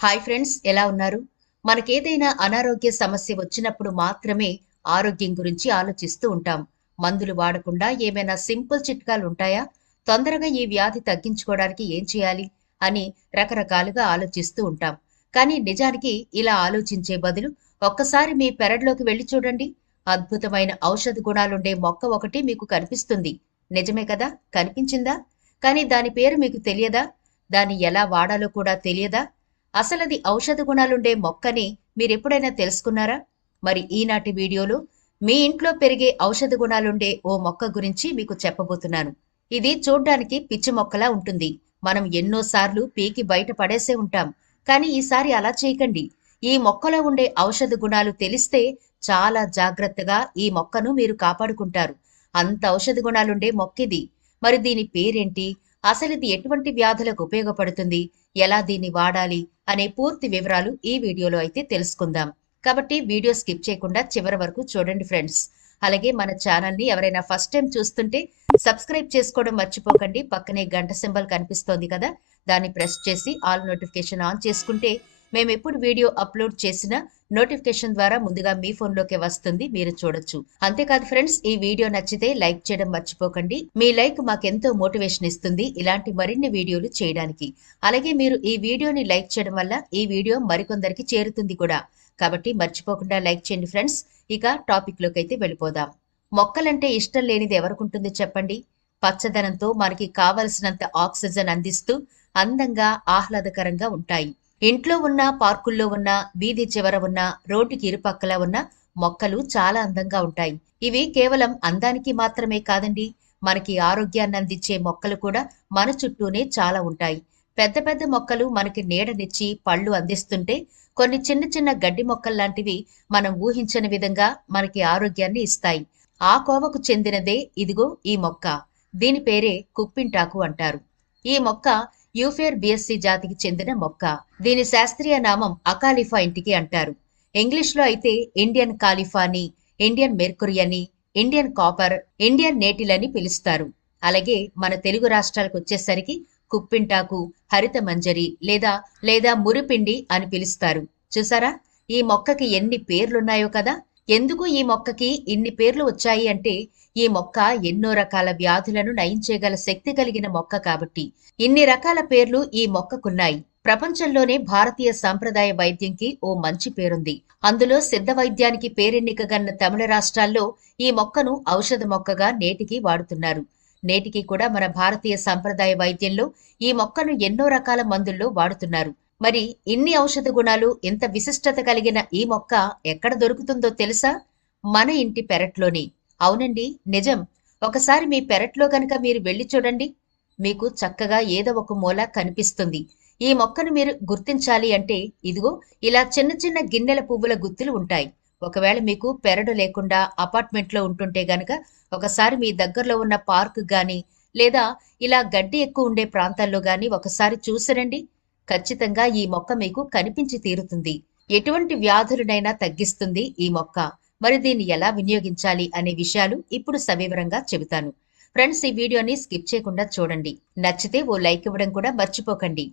Hi friends ఎలా ఉన్నారు? మనకేదైనా అనారోగ్య సమస్య వచ్చినప్పుడు మాత్రమే ఆరోగ్యం గురించి ఆలోచిస్తూ ఉంటాం. మందులు వాడకుండా ఏమైనా సింపుల్ చిట్కాలు ఉంటాయా? తొందరగా ఈ వ్యాధి తగ్గించుకోవడానికి ఏం చేయాలి? అని రకరకాలుగా ఆలోచిస్తూ ఉంటాం. కానీ నిజానికి ఇలా ఆలోచించే బదులు ఒక్కసారి మీ పెరడ్లోకి వెళ్ళి చూడండి. అద్భుతమైన ఔషధ గుణాలుండే మొక్క ఒకటి మీకు కనిపిస్తుంది. నిజమే కదా? కనిపించిందా? కానీ దాని పేరు మీకు తెలియదా? దాన్ని ఎలా వాడాలో కూడా తెలియదా? అసలది ఔషధ గుణాలుండే మొక్కని మీరెప్పుడైనా తెలుసుకున్నారా? మరి ఈనాటి వీడియోలో మీ ఇంట్లో పెరిగే ఔషధ గుణాలుండే ఓ మొక్క గురించి మీకు చెప్పబోతున్నాను. ఇది చూడ్డానికి పిచ్చి మొక్కలా ఉంటుంది. మనం ఎన్నోసార్లు పీకి బయట పడేసే ఉంటాం. కానీ ఈసారి అలా చేయకండి. ఈ మొక్కలో ఉండే ఔషధ గుణాలు తెలిస్తే చాలా జాగ్రత్తగా ఈ మొక్కను మీరు కాపాడుకుంటారు. అంత ఔషధ గుణాలుండే మొక్కిది. మరి దీని పేరేంటి? అసలు ఇది ఎటువంటి వ్యాధులకు ఉపయోగపడుతుంది? ఎలా దీన్ని వాడాలి? అనే పూర్తి వివరాలు ఈ వీడియోలో అయితే తెలుసుకుందాం. కాబట్టి వీడియో స్కిప్ చేయకుండా చివరి వరకు చూడండి ఫ్రెండ్స్. అలాగే మన ఛానల్ని ఎవరైనా ఫస్ట్ టైం చూస్తుంటే సబ్స్క్రైబ్ చేసుకోవడం మర్చిపోకండి. పక్కనే గంట సింబల్ కనిపిస్తోంది కదా దాన్ని ప్రెస్ చేసి ఆల్ నోటిఫికేషన్ ఆన్ చేసుకుంటే మేము ఎప్పుడు వీడియో అప్లోడ్ చేసినా నోటిఫికేషన్ ద్వారా ముందుగా మీ ఫోన్లోకి వస్తుంది మీరు చూడొచ్చు. అంతేకాదు ఫ్రెండ్స్ ఈ వీడియో నచ్చితే లైక్ చేయడం మర్చిపోకండి. మీ లైక్ మాకెంతో మోటివేషన్ ఇస్తుంది ఇలాంటి మరిన్ని వీడియోలు చేయడానికి. అలాగే మీరు ఈ వీడియోని లైక్ చేయడం వల్ల ఈ వీడియో మరికొందరికి చేరుతుంది కూడా. కాబట్టి మర్చిపోకుండా లైక్ చేయండి ఫ్రెండ్స్. ఇక టాపిక్లోకైతే అయితే వెళ్ళిపోదాం. మొక్కలంటే ఇష్టం లేనిది ఎవరికుంటుంది చెప్పండి? పచ్చదనంతో మనకి కావలసినంత ఆక్సిజన్ అందిస్తూ అందంగా ఆహ్లాదకరంగా ఉంటాయి. ఇంట్లో ఉన్న పార్కుల్లో ఉన్న వీధి చివర ఉన్న రోడ్డుకి ఇరుపక్కల ఉన్న మొక్కలు చాలా అందంగా ఉంటాయి. ఇవి కేవలం అందానికి మాత్రమే కాదండి మనకి ఆరోగ్యాన్ని అందించే మొక్కలు కూడా మన చుట్టూనే చాలా ఉంటాయి. పెద్ద పెద్ద మొక్కలు మనకి నీడనిచ్చి పళ్ళు అందిస్తుంటే కొన్ని చిన్న చిన్న గడ్డి మొక్కలు లాంటివి మనం ఊహించని విధంగా మనకి ఆరోగ్యాన్ని ఇస్తాయి. ఆ కోవకు చెందినదే ఇదిగో ఈ మొక్క. దీని పేరే కుప్పింటాకు అంటారు. ఈ మొక్క యూఫేర్ బిఎస్సి జాతికి చెందిన మొక్క. దీని శాస్త్రీయ నామం అకాలిఫా ఇంటికి అంటారు. ఇంగ్లీష్లో అయితే ఇండియన్ కాలిఫా అని ఇండియన్ మెర్కురీ అని ఇండియన్ కాపర్ ఇండియన్ నేటిల్ అని పిలుస్తారు. అలాగే మన తెలుగు రాష్ట్రాలకు వచ్చేసరికి కుప్పింటాకు హరిత మంజరి లేదా లేదా మురిపిండి అని పిలుస్తారు. చూసారా? ఈ మొక్కకి ఎన్ని పేర్లున్నాయో కదా? ఎందుకు ఈ మొక్కకి ఇన్ని పేర్లు వచ్చాయి అంటే ఈ మొక్క ఎన్నో రకాల వ్యాధులను నయించేగల శక్తి కలిగిన మొక్క కాబట్టి. ఇన్ని రకాల పేర్లు ఈ మొక్కకున్నాయి. ప్రపంచంలోనే భారతీయ సాంప్రదాయ వైద్యంకి ఓ మంచి పేరుంది. అందులో సిద్ధ వైద్యానికి పేరెన్నికగన్న తమిళ రాష్ట్రాల్లో ఈ మొక్కను ఔషధ మొక్కగా నేటికి వాడుతున్నారు. నేటికి కూడా మన భారతీయ సాంప్రదాయ వైద్యంలో ఈ మొక్కను ఎన్నో రకాల మందుల్లో వాడుతున్నారు. మరి ఇన్ని ఔషధ గుణాలు ఇంత విశిష్టత కలిగిన ఈ మొక్క ఎక్కడ దొరుకుతుందో తెలుసా? మన ఇంటి పెరట్లోనే. అవునండి నిజం. ఒకసారి మీ పెరట్లో గనక మీరు వెళ్ళి చూడండి. మీకు చక్కగా ఏదో ఒక మూల కనిపిస్తుంది. ఈ మొక్కను మీరు గుర్తించాలి అంటే ఇదిగో ఇలా చిన్న చిన్న గిన్నెల పువ్వుల గుత్తులు ఉంటాయి. ఒకవేళ మీకు పెరడు లేకుండా అపార్ట్మెంట్లో ఉంటుంటే గనక ఒకసారి మీ దగ్గరలో ఉన్న పార్క్ గాని లేదా ఇలా గడ్డి ఎక్కువ ఉండే ప్రాంతాల్లో గాని ఒకసారి చూసిరండి. ఖచ్చితంగా ఈ మొక్క మీకు కనిపించి తీరుతుంది. ఎటువంటి వ్యాధులనైనా తగ్గిస్తుంది ఈ మొక్క. మరి దీన్ని ఎలా వినియోగించాలి అనే విషయాలు ఇప్పుడు సవివరంగా చెబుతాను. ఫ్రెండ్స్ ఈ వీడియోని స్కిప్ చేయకుండా చూడండి. నచ్చితే ఓ లైక్ ఇవ్వడం కూడా మర్చిపోకండి.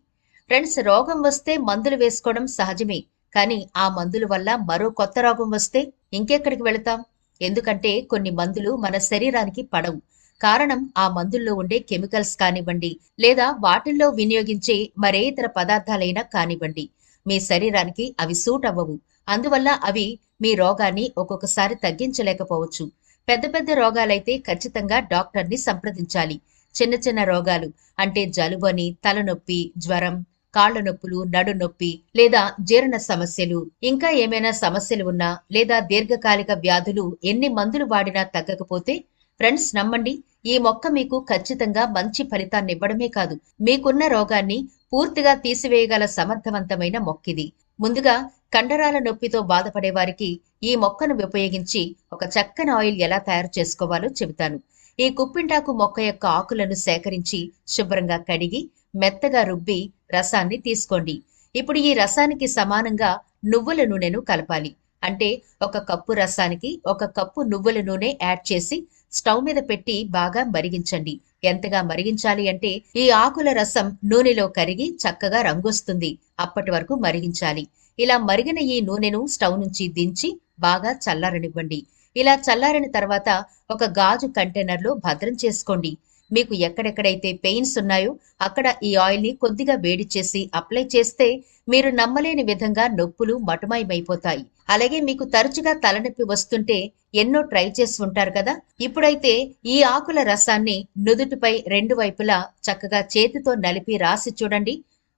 ఫ్రెండ్స్ రోగం వస్తే మందులు వేసుకోవడం సహజమే. కానీ ఆ మందుల వల్ల మరో కొత్త రోగం వస్తే ఇంకెక్కడికి వెళతాం? ఎందుకంటే కొన్ని మందులు మన శరీరానికి పడవు. కారణం ఆ మందుల్లో ఉండే కెమికల్స్ కానివ్వండి లేదా వాటిల్లో వినియోగించే మరే ఇతర పదార్థాలైనా కానివ్వండి. మీ శరీరానికి అవి సూట్ అవ్వవు. అందువల్ల అవి మీ రోగాన్ని ఒక్కొక్కసారి తగ్గించలేకపోవచ్చు. పెద్ద పెద్ద రోగాలైతే ఖచ్చితంగా డాక్టర్ని సంప్రదించాలి. చిన్న చిన్న రోగాలు అంటే జలుబని తలనొప్పి జ్వరం కాళ్ళ నొప్పులు నడు నొప్పి లేదా జీర్ణ సమస్యలు. ఇంకా ఏమైనా సమస్యలు ఉన్నా లేదా దీర్ఘకాలిక వ్యాధులు ఎన్ని మందులు వాడినా తగ్గకపోతే ఫ్రెండ్స్ నమ్మండి. ఈ మొక్క మీకు ఖచ్చితంగా మంచి ఫలితాన్ని ఇవ్వడమే కాదు మీకున్న రోగాన్ని పూర్తిగా తీసివేయగల సమర్థవంతమైన మొక్కిది. ముందుగా కండరాల నొప్పితో బాధపడే వారికి ఈ మొక్కను ఉపయోగించి ఒక చక్కని ఆయిల్ ఎలా తయారు చేసుకోవాలో చెబుతాను. ఈ కుప్పింటాకు మొక్క యొక్క ఆకులను సేకరించి శుభ్రంగా కడిగి మెత్తగా రుబ్బి రసాన్ని తీసుకోండి. ఇప్పుడు ఈ రసానికి సమానంగా నువ్వుల నూనెను కలపాలి. అంటే ఒక కప్పు రసానికి ఒక కప్పు నువ్వుల నూనె యాడ్ చేసి స్టవ్ మీద పెట్టి బాగా మరిగించండి. ఎంతగా మరిగించాలి అంటే ఈ ఆకుల రసం నూనెలో కరిగి చక్కగా రంగొస్తుంది. అప్పటి వరకు మరిగించాలి. ఇలా మరిగిన ఈ నూనెను స్టవ్ నుంచి దించి బాగా చల్లారనివ్వండి. ఇలా చల్లారిన తర్వాత ఒక గాజు కంటైనర్లో భద్రం చేసుకోండి. మీకు ఎక్కడెక్కడైతే పెయిన్స్ ఉన్నాయో అక్కడ ఈ ఆయిల్ని కొద్దిగా వేడి చేసి అప్లై చేస్తే మీరు నమ్మలేని విధంగా నొప్పులు మటుమాయమైపోతాయి. అలాగే మీకు తరచుగా తలనొప్పి వస్తుంటే ఎన్నో ట్రై చేసి ఉంటారు కదా. ఇప్పుడైతే ఈ ఆకుల రసాన్ని నుదుటిపై రెండు వైపులా చక్కగా చేతితో నలిపి రాసి చూడండి.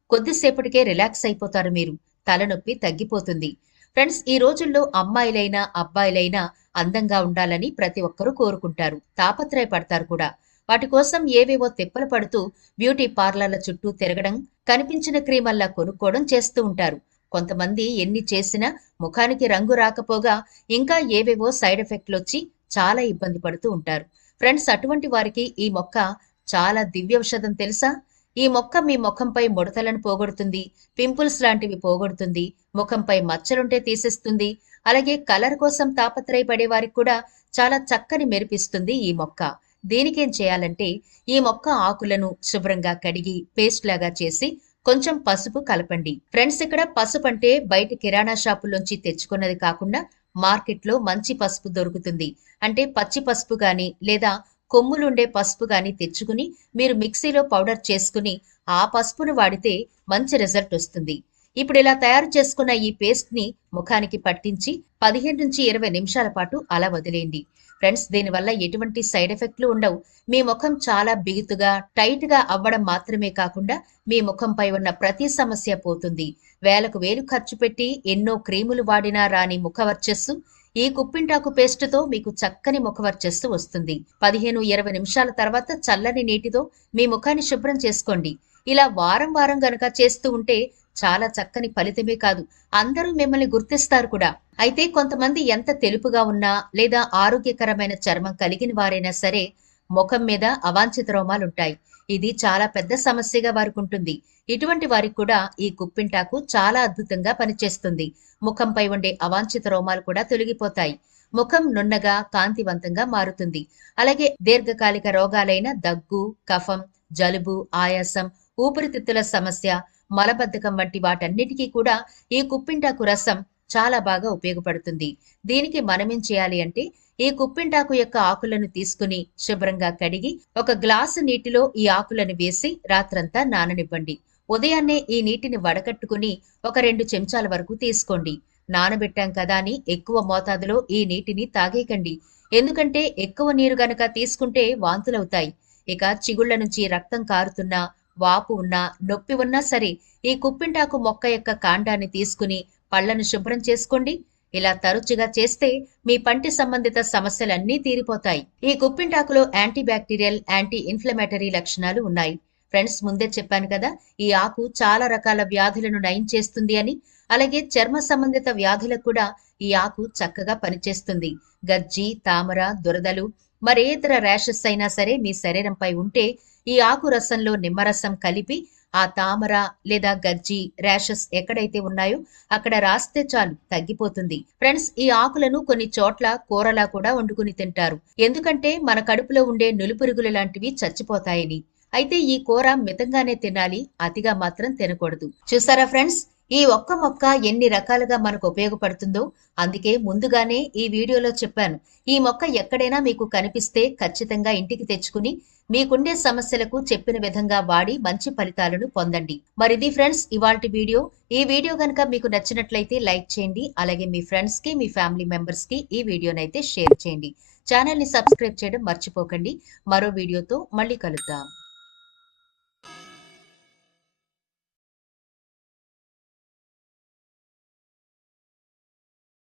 కొద్దిసేపటికే రిలాక్స్ అయిపోతారు మీరు. తలనొప్పి తగ్గిపోతుంది. ఫ్రెండ్స్ ఈ రోజుల్లో అమ్మాయిలైనా అబ్బాయిలైనా అందంగా ఉండాలని ప్రతి ఒక్కరూ కోరుకుంటారు. తాపత్రయపడతారు కూడా. వాటి కోసం ఏవేవో తిప్పలు పడుతూ బ్యూటీ పార్లర్ల చుట్టూ తిరగడం కనిపించిన క్రీమల్లా కొనుక్కోవడం చేస్తూ ఉంటారు. కొంతమంది ఎన్ని చేసినా ముఖానికి రంగు రాకపోగా ఇంకా ఏవేవో సైడ్ ఎఫెక్ట్లు వచ్చి చాలా ఇబ్బంది పడుతూ ఉంటారు. ఫ్రెండ్స్ అటువంటి వారికి ఈ మొక్క చాలా దివ్యౌషధం తెలుసా? ఈ మొక్క మీ ముఖంపై ముడతలను పోగొడుతుంది పింపుల్స్ లాంటివి పోగొడుతుంది ముఖంపై మచ్చలుంటే తీసేస్తుంది అలాగే కలర్ కోసం తాపత్రయపడే వారికి కూడా చాలా చక్కని మెరిపిస్తుంది ఈ మొక్క. దీనికేం చేయాలంటే ఈ మొక్క ఆకులను శుభ్రంగా కడిగి పేస్ట్ లాగా చేసి కొంచెం పసుపు కలపండి. ఫ్రెండ్స్ ఇక్కడ పసుపు అంటే బయట కిరాణా షాపుల్లోంచి తెచ్చుకున్నది కాకుండా మార్కెట్లో మంచి పసుపు దొరుకుతుంది. అంటే పచ్చి పసుపు గాని లేదా కొమ్ములుండే పసుపు గాని తెచ్చుకుని మీరు మిక్సీలో పౌడర్ చేసుకుని ఆ పసుపును వాడితే మంచి రిజల్ట్ వస్తుంది. ఇప్పుడు ఇలా తయారు చేసుకున్న ఈ పేస్ట్ని ముఖానికి పట్టించి పదిహేను నుంచి ఇరవై నిమిషాల పాటు అలా వదిలేయండి. ఫ్రెండ్స్ దీనివల్ల ఎటువంటి సైడ్ ఎఫెక్ట్లు ఉండవు. మీ ముఖం చాలా బిగుతుగా టైట్గా అవ్వడం మాత్రమే కాకుండా మీ ముఖంపై ఉన్న ప్రతి సమస్య పోతుంది. వేలకు వేలు ఖర్చు పెట్టి ఎన్నో క్రీములు వాడినా రాని ముఖవర్చస్సు ఈ కుప్పింటాకు పేస్టుతో మీకు చక్కని ముఖవర్చస్సు వస్తుంది. పదిహేను ఇరవై నిమిషాల తర్వాత చల్లని నీటితో మీ ముఖాన్ని శుభ్రం చేసుకోండి. ఇలా వారం వారం గనక చేస్తూ ఉంటే చాలా చక్కని ఫలితమే కాదు. అందరూ మిమ్మల్ని గుర్తిస్తారు కూడా. అయితే కొంతమంది ఎంత తెలుపుగా ఉన్నా లేదా ఆరోగ్యకరమైన చర్మం కలిగిన వారైనా సరే ముఖం మీద అవాంఛిత రోమాలుంటాయి ఇది చాలా పెద్ద సమస్యగా వారికి ఉంటుంది. ఇటువంటి వారికి కూడా ఈ కుప్పింటాకు చాలా అద్భుతంగా పనిచేస్తుంది. ముఖంపై ఉండే అవాంఛిత రోమాలు కూడా తొలగిపోతాయి. ముఖం నున్నగా కాంతివంతంగా మారుతుంది. అలాగే దీర్ఘకాలిక రోగాలైన దగ్గు కఫం జలుబు ఆయాసం ఊపిరితిత్తుల సమస్య మలబద్ధకం వంటి వాటన్నిటికీ కూడా ఈ కుప్పింటాకు రసం చాలా బాగా ఉపయోగపడుతుంది. దీనికి మనమేం చేయాలి అంటే ఈ కుప్పింటాకు యొక్క ఆకులను తీసుకుని శుభ్రంగా కడిగి ఒక గ్లాసు నీటిలో ఈ ఆకులను వేసి రాత్రంతా నాననివ్వండి. ఉదయాన్నే ఈ నీటిని వడకట్టుకుని ఒక రెండు చెంచాల వరకు తీసుకోండి. నానబెట్టాం కదా అని ఎక్కువ మోతాదులో ఈ నీటిని తాగేకండి ఎందుకంటే ఎక్కువ నీరు గనక తీసుకుంటే వాంతులవుతాయి. ఇక చిగుళ్ళ నుంచి రక్తం కారుతున్నా వాపు ఉన్నా నొప్పి ఉన్నా సరే ఈ కుప్పింటాకు మొక్క యొక్క కాండాన్ని తీసుకుని పళ్ళను శుభ్రం చేసుకోండి. ఇలా తరచుగా చేస్తే మీ పంటి సంబంధిత సమస్యలన్నీ తీరిపోతాయి. ఈ కుప్పింటాకులో యాంటీ బ్యాక్టీరియల్ యాంటీ ఇన్ఫ్లమేటరీ లక్షణాలు ఉన్నాయి. ఫ్రెండ్స్ ముందే చెప్పాను కదా ఈ ఆకు చాలా రకాల వ్యాధులను నయం చేస్తుంది అని. అలాగే చర్మ సంబంధిత వ్యాధులకు కూడా ఈ ఆకు చక్కగా పనిచేస్తుంది. గజ్జి తామర దురదలు మరేతర ర్యాషెస్ అయినా సరే మీ శరీరంపై ఉంటే ఈ ఆకు రసంలో నిమ్మరసం కలిపి ఆ తామర లేదా గజ్జి ర్యాషెస్ ఎక్కడైతే ఉన్నాయో అక్కడ రాస్తే చాలు తగ్గిపోతుంది. ఫ్రెండ్స్ ఈ ఆకులను కొన్ని చోట్ల కూరలా కూడా వండుకుని తింటారు. ఎందుకంటే మన కడుపులో ఉండే నులిపురుగులు లాంటివి చచ్చిపోతాయని. అయితే ఈ కూర మితంగానే తినాలి అతిగా మాత్రం తినకూడదు. చూసారా ఫ్రెండ్స్? ఈ ఒక్క మొక్క ఎన్ని రకాలుగా మనకు ఉపయోగపడుతుందో అందుకే ముందుగానే ఈ వీడియోలో చెప్పాను. ఈ మొక్క ఎక్కడైనా మీకు కనిపిస్తే ఖచ్చితంగా ఇంటికి తెచ్చుకుని మీకుండే సమస్యలకు చెప్పిన విధంగా వాడి మంచి ఫలితాలను పొందండి. మరిది ఫ్రెండ్స్ ఇవాల్టి వీడియో. ఈ వీడియో కనుక మీకు నచ్చినట్లయితే లైక్ చేయండి. అలాగే మీ ఫ్రెండ్స్కి మీ ఫ్యామిలీ మెంబర్స్కి ఈ వీడియోనైతే షేర్ చేయండి. ఛానల్ని సబ్స్క్రైబ్ చేయడం మర్చిపోకండి. మరో వీడియోతో మళ్ళీ కలుద్దాం.